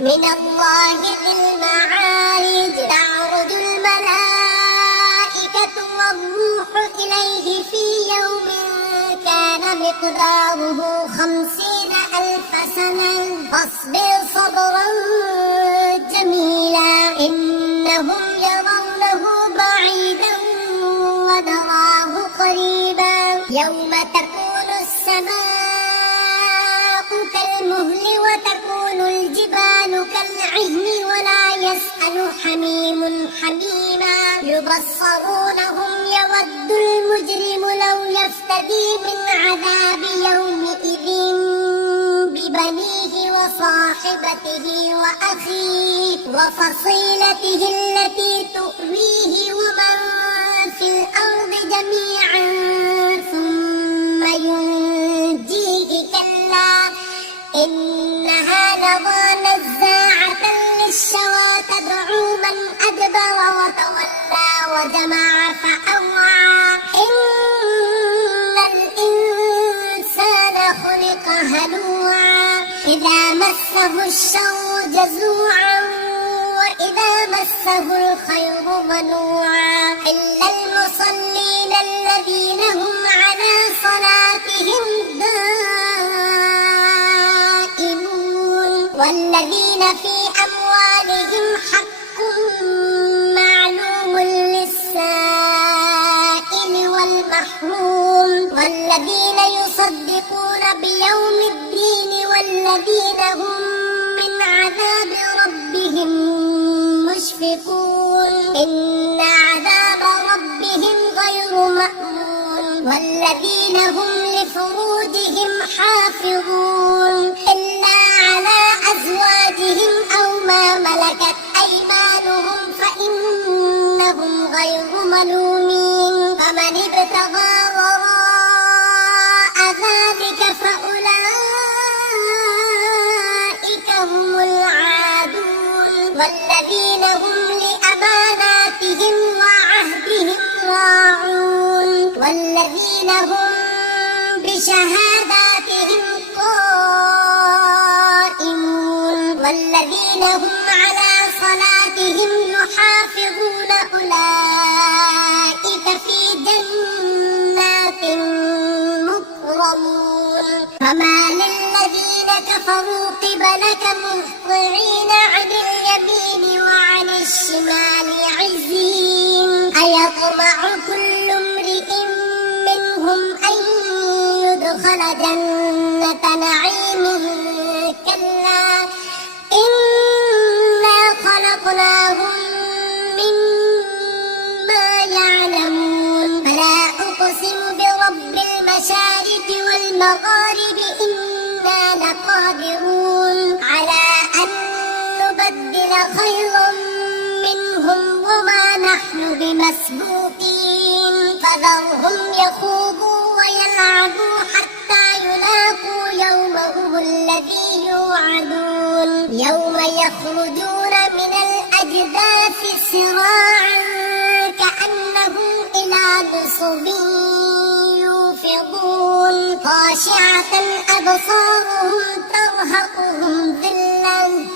من الله ذي المعارج تعرج الملائكة والروح إليه في يوم كان مقداره 50,000 سنة فاصبر صبرا جميلا إنهم يرونه بعيدا ونراه قريبا يوم تكون السماء كالمهل وتكون الجبال كالعهن ولا يسأل حميم حميما يبصرونهم يود المجرم لو يفتدي من عذاب يومئذ ببنيه وصاحبته وأخيه وفصيلته التي تؤويه ومن في الأرض جميعا ثم ينجيه كلا إنها لظى نزاعة للشوى تدعو من أدبر وتولى وجمع فأوعى إن الإنسان خلق هلوعا إذا مسه الشر جزوعا وإذا مسه الخير منوعا إلا المصلين الذين هم على صلاتهم دائمون والذين في أموالهم حق معلوم للسائل والمحروم والذين يصدقون بيوم الدين والذين هم من عذاب ربهم مشفقون إن عذاب ربهم غير مأمون والذين هم لفروجهم حافظون إلا على أزواجهم أو ما ملكت أيمانهم فإنهم غير ملومين فمن ابتغى وراء ذلك فأولئك هم العادون والذين هم لأماناتهم وعهدهم راعون والذين هم بشهاداتهم قائمون والذين هم على صلاتهم يحافظون أولئك في جنات مكرمون فما للذين كفروا قبلك مهطعين عن اليمين وعن الشمال عزين أيطمع كل امرئ منهم أن يدخل جنة نعيم كلا إنا خلقناهم مما يعلمون فلا أقسم برب المشارق والمغارب إنا لقادرون على أن نبدل خيرا منهم وما نحن بمسبوقين فذرهم يخوضوا ويلعبوا حتى يلاقوا يومهم الذي يوعدون يوم يخرجون من الأجداث سراعا كأنهم إلى نصب يوفضون خاشعة أبصارهم ترهقهم ذلة